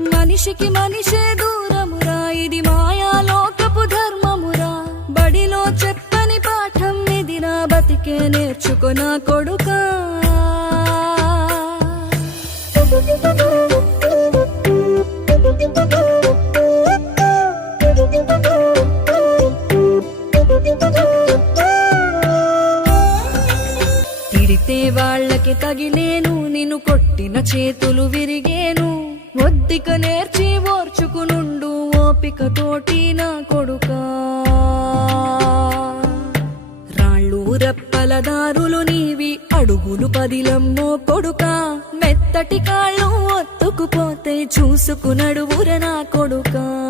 మనిషికి మనిషే దూరమురా, ఇది మాయాలోకపు ధర్మమురా. బడిలో చెప్పని పాఠం ఇదిరా, బతికే నేర్చుకో నా కొడుకా. తిడితే వాళ్ళకి తగిలేను, నిన్ను కొట్టిన చేతులు విరిగేను. ఒద్దిక నేర్చి ఓర్చుకునుండు ఓపిక తోటి నా కొడుకా. రాళ్ళు రప్పల దారులు నీవి, అడుగులు పదిలమ్మో కొడుకా. మెత్తటి కాళ్ళు ఒత్తుకుపోతే చూసుకునడువుర నా కొడుకా.